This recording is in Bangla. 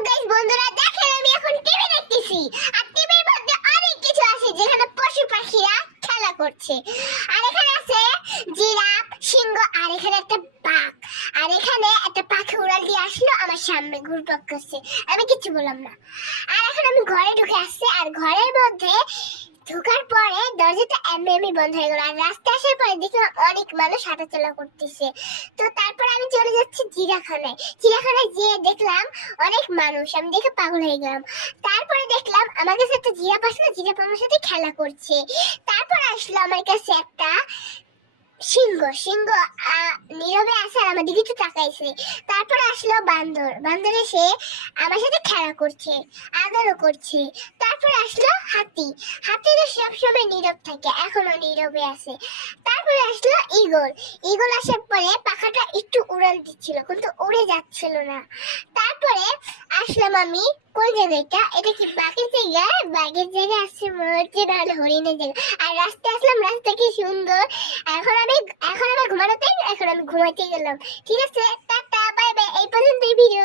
গাইস বন্ধুরা দেখেন আমি এখন টিভি দেখতেছি আর টিভির মধ্যে অনেক কিছু আছে যেখানে পশু পাখিরা খেলা করছে আর এখানে আছে জিরাফ সিংহ আর এখানে একটা বাঘ আর এখানে একটা পাখি উড়াল দিয়ে আসলো আমার সামনে ঘুরপাক করছে আমি কিছু বললাম না আর এখন আমি ঘরে ঢুকে আসছি আর ঘরের মধ্যে ঢোকার পরে দরজাটা এমনি এমনি বন্ধ হয়ে গেল আর রাস্তায় আসার পরে দেখলাম অনেক মানুষ হাঁটাচলা করতেছে তো তারপর আমি চলে যাচ্ছি চিড়িয়াখানায় চিড়িয়াখানায় গিয়ে দেখলাম অনেক মানুষ আমি দেখে পাগল হয়ে গেলাম তারপরে দেখলাম আমার কাছে একটা জিরাফ আসলো জিরাফ আমার সাথে খেলা করছে তারপর আসলো আমার কাছে একটা সিংহ সিংহ নীরবে আছে আর আমার দিকে একটু তাকাইছে তারপরে আসলো বান্দর বান্দর এসে আমার সাথে খেলা করছে আদরও করছে তারপরে আসলো হাতি হাতি তো সবসময় নীরব থাকে এখনো নীরবে আছে তারপরে আসলো ঈগল ঈগল আসার পরে পাখাটা একটু উড়াল দিচ্ছিল কিন্তু উড়ে যাচ্ছিল না তারপরে আসলাম আমি কোন জায়গাটা এটা কি বাঘের জায়গা বাঘের জায়গা আসছে মনে হচ্ছে নাহলে হরিণের জায়গা আর রাস্তায় আসলাম রাস্তা কি সুন্দর এখন আমার ঘুমানোতে এখন আমি ঘুমাইতে গেলাম ঠিক আছে টাটা বাই বাই এই পর্যন্ত ভিডিও